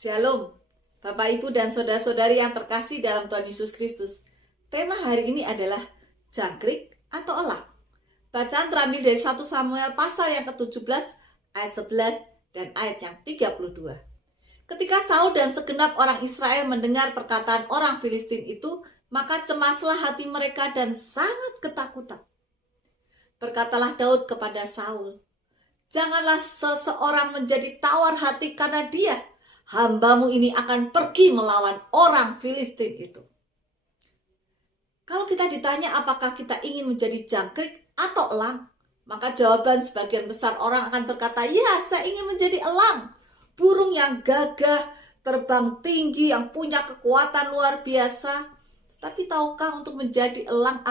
Shalom, Bapak Ibu dan saudara-saudari yang terkasih dalam Tuhan Yesus Kristus. Tema hari ini adalah jangkrik atau elang. Bacaan terambil dari 1 Samuel pasal yang ke-17 ayat 11 dan ayat yang 32. Ketika Saul dan segenap orang Israel mendengar perkataan orang Filistin itu, maka cemaslah hati mereka dan sangat ketakutan. Berkatalah Daud kepada Saul, "Janganlah seseorang menjadi tawar hati karena dia, hambamu ini akan pergi melawan orang Filistin itu." Kalau kita ditanya apakah kita ingin menjadi jangkrik atau elang, maka jawaban sebagian besar orang akan berkata, ya, saya ingin menjadi elang. Burung yang gagah, terbang tinggi, yang punya kekuatan luar biasa. Tapi tahukah untuk menjadi elang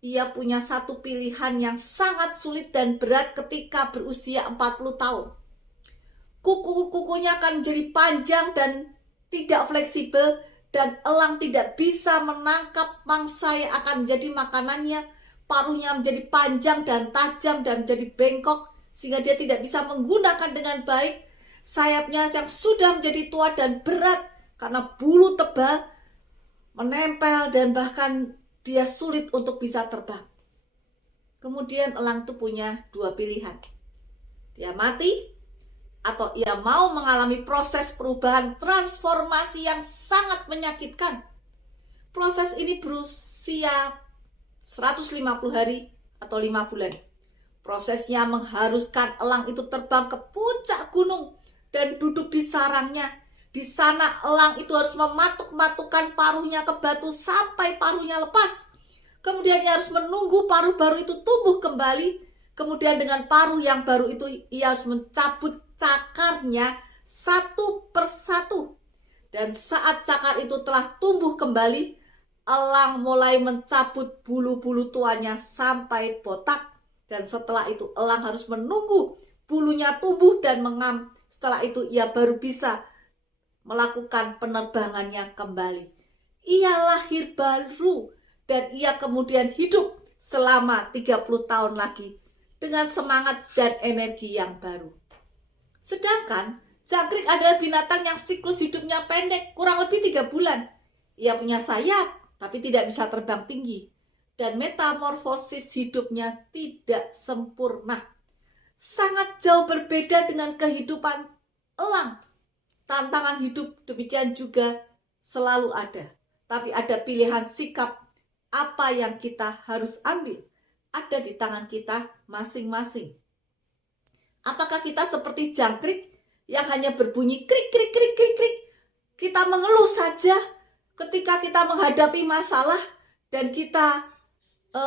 ia punya satu pilihan yang sangat sulit dan berat ketika berusia 40 tahun. Kuku-kukunya akan menjadi panjang dan tidak fleksibel, dan elang tidak bisa menangkap mangsa yang akan menjadi makanannya. Paruhnya menjadi panjang dan tajam dan menjadi bengkok, sehingga dia tidak bisa menggunakan dengan baik. Sayapnya yang sudah menjadi tua dan berat karena bulu tebal menempel, dan bahkan dia sulit untuk bisa terbang. Kemudian elang itu punya dua pilihan. Dia mati, atau ia mau mengalami proses perubahan transformasi yang sangat menyakitkan. Proses ini berusia 150 hari atau 5 bulan. Prosesnya mengharuskan elang itu terbang ke puncak gunung dan duduk di sarangnya. Di sana elang itu harus mematuk-matukkan paruhnya ke batu sampai paruhnya lepas. Kemudian ia harus menunggu paruh baru itu tumbuh kembali. Kemudian dengan paruh yang baru itu ia harus mencabut cakarnya satu persatu. Dan saat cakar itu telah tumbuh kembali, elang mulai mencabut bulu-bulu tuanya sampai botak. Dan setelah itu elang harus menunggu bulunya tumbuh dan mengam. Setelah itu ia baru bisa melakukan penerbangannya kembali. Ia lahir baru dan ia kemudian hidup selama 30 tahun lagi dengan semangat dan energi yang baru. Sedangkan jangkrik adalah binatang yang siklus hidupnya pendek, kurang lebih 3 bulan. Ia punya sayap, tapi tidak bisa terbang tinggi. Dan metamorfosis hidupnya tidak sempurna. Sangat jauh berbeda dengan kehidupan elang. Tantangan hidup demikian juga selalu ada. Tapi ada pilihan sikap apa yang kita harus ambil. Ada di tangan kita masing-masing. Apakah kita seperti jangkrik yang hanya berbunyi krik krik krik krik krik? Kita mengeluh saja ketika kita menghadapi masalah dan kita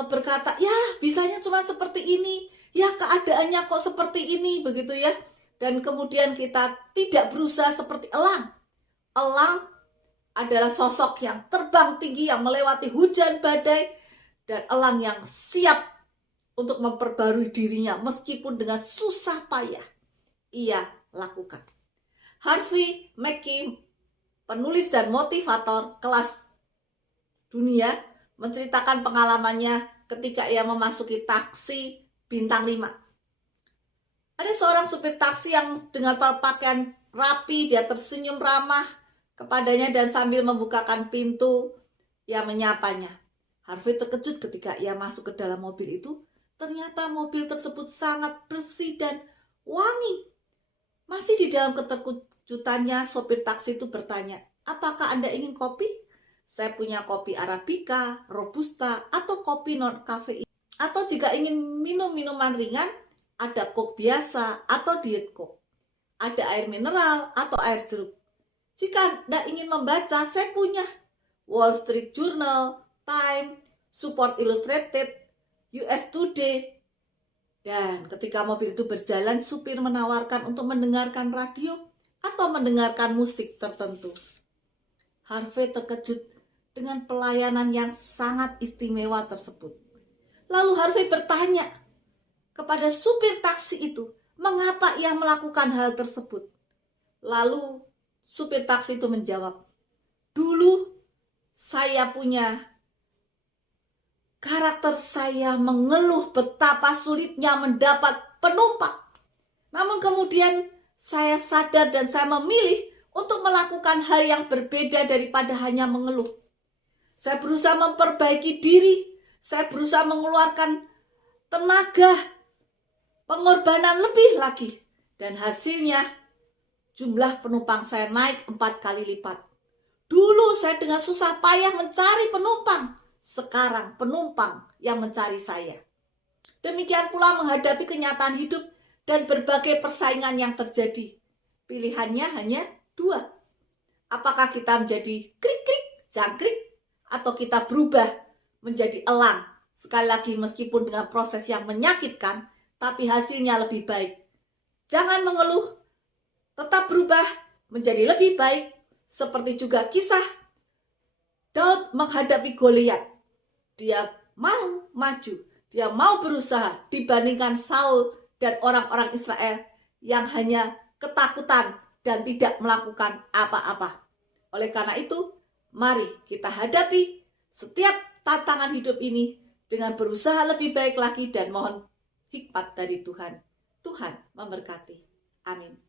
berkata, ya bisanya cuma seperti ini, ya keadaannya kok seperti ini, begitu ya. Dan kemudian kita tidak berusaha seperti elang. Elang adalah sosok yang terbang tinggi, yang melewati hujan badai, dan elang yang siap untuk memperbarui dirinya meskipun dengan susah payah ia lakukan. Harvey Mackay, penulis dan motivator kelas dunia, menceritakan pengalamannya ketika ia memasuki taksi bintang 5. Ada seorang supir taksi yang dengan pakaian rapi, dia tersenyum ramah kepadanya dan sambil membukakan pintu, ia menyapanya. Harvey terkejut ketika ia masuk ke dalam mobil itu. Ternyata mobil tersebut sangat bersih dan wangi. Masih di dalam keterkejutannya, sopir taksi itu bertanya, "Apakah Anda ingin kopi? Saya punya kopi Arabica, Robusta, atau kopi non-kafein. Atau jika ingin minum minuman ringan, ada Coke biasa atau Diet Coke. Ada air mineral atau air jeruk. Jika Anda ingin membaca, saya punya Wall Street Journal, Time, Support Illustrated, US Today." Dan ketika mobil itu berjalan, supir menawarkan untuk mendengarkan radio atau mendengarkan musik tertentu. Harvey terkejut dengan pelayanan yang sangat istimewa tersebut. Lalu Harvey bertanya kepada supir taksi itu, mengapa ia melakukan hal tersebut? Lalu supir taksi itu menjawab, "Dulu saya punya karakter, saya mengeluh betapa sulitnya mendapat penumpang. Namun kemudian saya sadar dan saya memilih untuk melakukan hal yang berbeda daripada hanya mengeluh. Saya berusaha memperbaiki diri, saya berusaha mengeluarkan tenaga, pengorbanan lebih lagi. Dan hasilnya jumlah penumpang saya naik 4 kali lipat. Dulu saya dengan susah payah mencari penumpang, sekarang penumpang yang mencari saya. Demikian pula menghadapi kenyataan hidup dan berbagai persaingan yang terjadi. Pilihannya hanya 2. Apakah kita menjadi krik-krik, jangkrik, atau kita berubah menjadi elang. Sekali lagi meskipun dengan proses yang menyakitkan, tapi hasilnya lebih baik. Jangan mengeluh, tetap berubah menjadi lebih baik. Seperti juga kisah Daud menghadapi Goliat. Dia mau maju, dia mau berusaha dibandingkan Saul dan orang-orang Israel yang hanya ketakutan dan tidak melakukan apa-apa. Oleh karena itu, mari kita hadapi setiap tantangan hidup ini dengan berusaha lebih baik lagi dan mohon hikmat dari Tuhan. Tuhan memberkati. Amin.